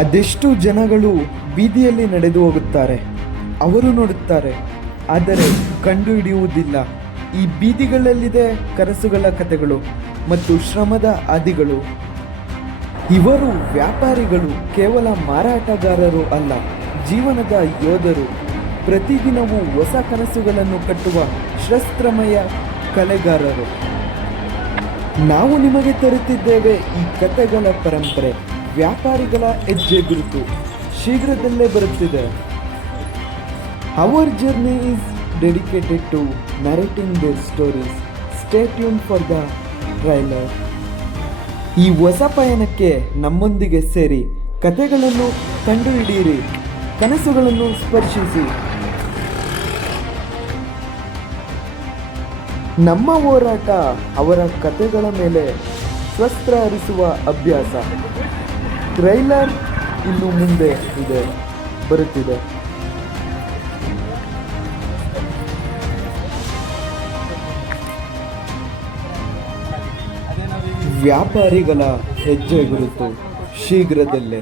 ಅದೆಷ್ಟು ಜನಗಳು ಬೀದಿಯಲ್ಲಿ ನಡೆದು ಹೋಗುತ್ತಾರೆ. ಅವರು ನೋಡುತ್ತಾರೆ, ಆದರೆ ಕಂಡುಹಿಡಿಯುವುದಿಲ್ಲ. ಈ ಬೀದಿಗಳಲ್ಲಿದೆ ಕನಸುಗಳ ಕಥೆಗಳು ಮತ್ತು ಶ್ರಮದ ಆದಿಗಳು. ಇವರು ವ್ಯಾಪಾರಿಗಳು, ಕೇವಲ ಮಾರಾಟಗಾರರು ಅಲ್ಲ, ಜೀವನದ ಯೋಧರು. ಪ್ರತಿದಿನವೂ ಹೊಸ ಕನಸುಗಳನ್ನು ಕಟ್ಟುವ ಶಸ್ತ್ರಮಯ ಕಲೆಗಾರರು. ನಾವು ನಿಮಗೆ ತರುತ್ತಿದ್ದೇವೆ ಈ ಕಥೆಗಳ ಪರಂಪರೆ. ವ್ಯಾಪಾರಿಗಳ ಹೆಜ್ಜೆ ಗುರುತು ಶೀಘ್ರದಲ್ಲೇ ಬರುತ್ತಿದೆ. Our journey is dedicated to narrating their stories stay tuned for the trailer ಈ ಹೊಸ ಪಯಣಕ್ಕೆ ನಮ್ಮೊಂದಿಗೆ ಸೇರಿ ಕಥೆಗಳನ್ನು ಕಂಡುಹಿಡಿಯಿರಿ. ಕನಸುಗಳನ್ನು ಸ್ಪರ್ಶಿಸಿ. ನಮ್ಮ ಹೋರಾಟ ಅವರ ಕಥೆಗಳ ಮೇಲೆ ಸ್ವಸ್ತ್ರ ಹರಿಸುವ ಅಭ್ಯಾಸ. ಟ್ರೈಲರ್ ಇನ್ನು ಮುಂದೆ ಇದೆ ಬರುತ್ತಿದೆ. ವ್ಯಾಪಾರಿಗಳ ಹೆಜ್ಜೆ ಗುರುತು ಶೀಘ್ರದಲ್ಲೇ.